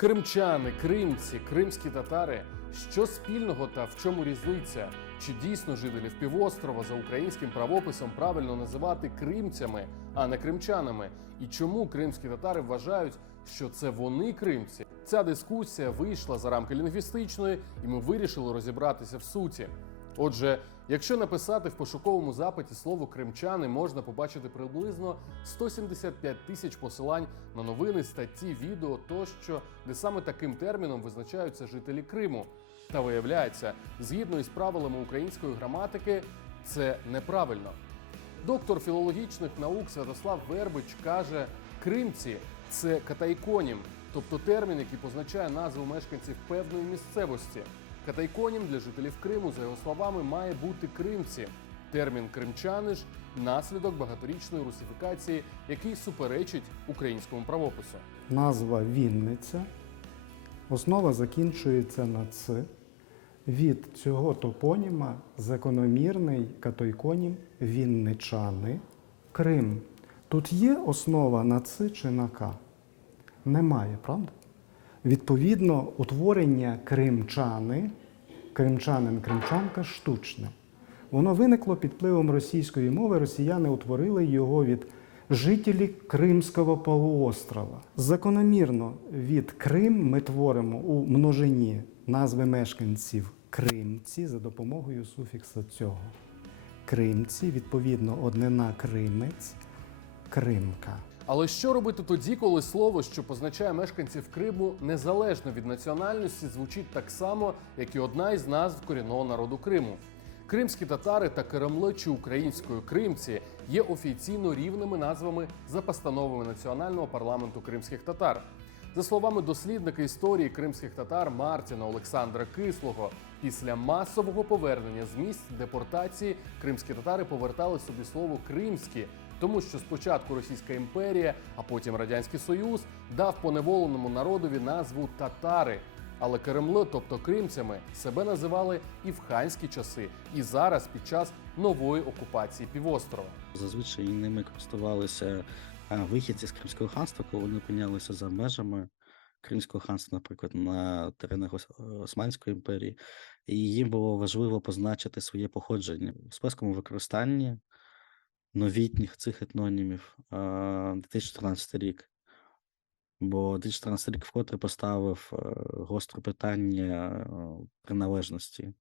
Кримчани, кримці, кримські татари. Що спільного та в чому різниця? Чи дійсно жителів півострова за українським правописом правильно називати кримцями, а не кримчанами? І чому кримські татари вважають, що це вони кримці? Ця дискусія вийшла за рамки лінгвістичної, і ми вирішили розібратися в суті. Отже, якщо написати в пошуковому запиті слово кримчани, можна побачити приблизно 175 тисяч посилань на новини, статті, відео тощо, де саме таким терміном визначаються жителі Криму. Та виявляється, згідно із правилами української граматики, це неправильно. Доктор філологічних наук Святослав Вербич каже: кримці це катайконім, тобто термін, який позначає назву мешканців певної місцевості. Катайконім для жителів Криму, за його словами, має бути кримці. Термін кримчани ж наслідок багаторічної русифікації, який суперечить українському правопису. Назва Вінниця. Основа закінчується на Ц. Від цього топоніма закономірний катойконім Вінничани. Крим. Тут є основа на Ц чи на К? Немає, правда? Відповідно, утворення кримчани, кримчанин, кримчанка штучне. Воно виникло під впливом російської мови. Росіяни утворили його від жителі Кримського полуострова. Закономірно від Крим ми творимо у множині назви мешканців кримці за допомогою суфікса цього. Кримці, відповідно, однина кримець, кримка. Але що робити тоді, коли слово, що позначає мешканців Криму, незалежно від національності, звучить так само, як і одна із назв корінного народу Криму? Кримські татари та керемли чи українською кримці є офіційно рівними назвами за постановами національного парламенту кримських татар. За словами дослідника історії кримських татар Мартіна Олександра Кислого, після масового повернення з місць депортації кримські татари повертали собі слово кримські, тому що спочатку Російська імперія, а потім Радянський Союз дав поневоленому народові назву татари. Але Керемли, тобто кримцями, себе називали і в ханські часи, і зараз під час нової окупації півострова. Зазвичай ними користувалися вихідці з Кримського ханства, коли вони опинялися за межами Кримського ханства, наприклад, на теренах Османської імперії, і їм було важливо позначити своє походження у спискому використанні новітніх цих етнонімів а, 2014 рік. Бо 2014 рік вкотре поставив е, гостре питання е, приналежності,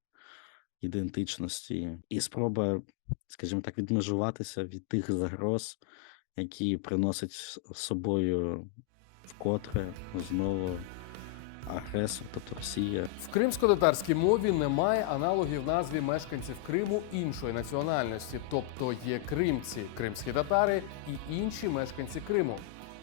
ідентичності і спроба, скажімо так, відмежуватися від тих загроз, які приносить з собою вкотре знову агресор, тобто Росія. В кримсько-татарській мові немає аналогів назві мешканців Криму іншої національності, тобто є кримці, кримські татари і інші мешканці Криму.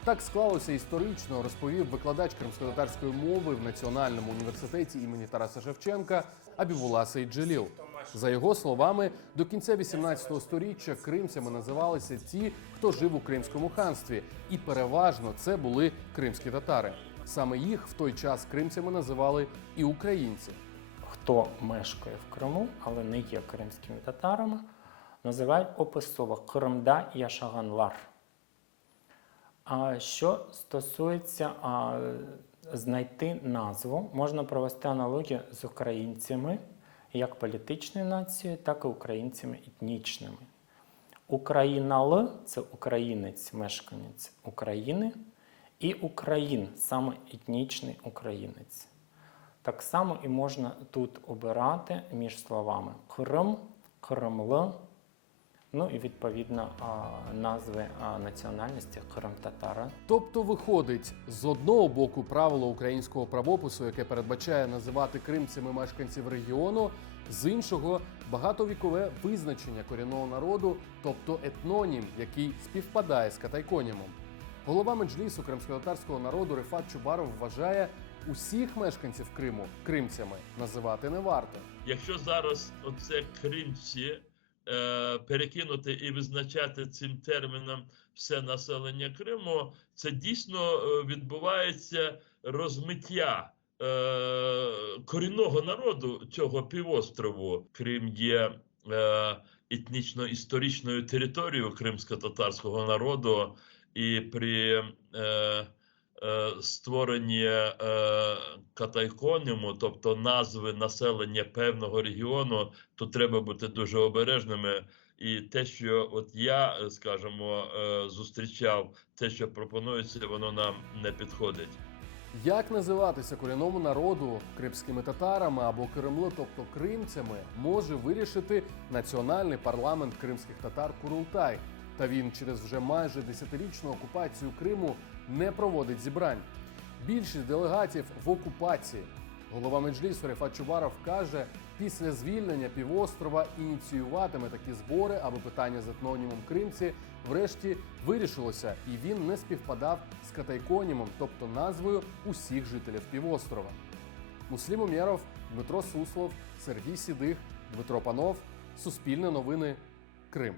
Так склалося історично, розповів викладач кримсько-татарської мови в Національному університеті імені Тараса Шевченка Абівула Сейджеліл. За його словами, до кінця 18 століття кримцями називалися ті, хто жив у Кримському ханстві, і переважно це були кримські татари. Саме їх в той час кримцями називали і українці. хто мешкає в Криму, але не є кримськими татарами, називають описово Кримда Яшаганлар. А що стосується а, знайти назву, можна провести аналогію з українцями, як політичною нацією, так і українцями етнічними. Україна Л це українець, мешканець України, і Україн саме етнічний українець. Так само і можна тут обирати між словами Крим, Кремл, ну і відповідно назви національності Крим-татара. Тобто виходить з одного боку правило українського правопису, яке передбачає називати кримцями мешканців регіону, з іншого багатовікове визначення корінного народу, тобто етнонім, який співпадає з катайконімом. Голова меджлісу кримсько-татарського народу Рефат Чубаров вважає усіх мешканців Криму кримцями називати не варто. Якщо зараз оце кримці е, перекинути і визначати цим терміном все населення Криму, це дійсно е, відбувається розмиття е, корінного народу цього півострову. Крим є е, етнічно-історичною територією кримсько-татарського народу, і при е, е, створення е, катайконіму, тобто назви населення певного регіону, то треба бути дуже обережними. І те, що от я, скажімо, е, зустрічав, те, що пропонується, воно нам не підходить. Як називатися корінному народу кримськими татарами або Кремло, тобто кримцями, може вирішити національний парламент кримських татар Курултай. Та він через вже майже десятирічну окупацію Криму не проводить зібрань. Більшість делегатів в окупації. Голова меджлісу Рефат Чубаров каже, після звільнення півострова ініціюватиме такі збори, аби питання з етнонімом кримці врешті вирішилося, і він не співпадав з катайконімом, тобто назвою усіх жителів півострова. Муслім Умєров, Дмитро Суслов, Сергій Сідих, Дмитро Панов, Суспільне новини, Крим.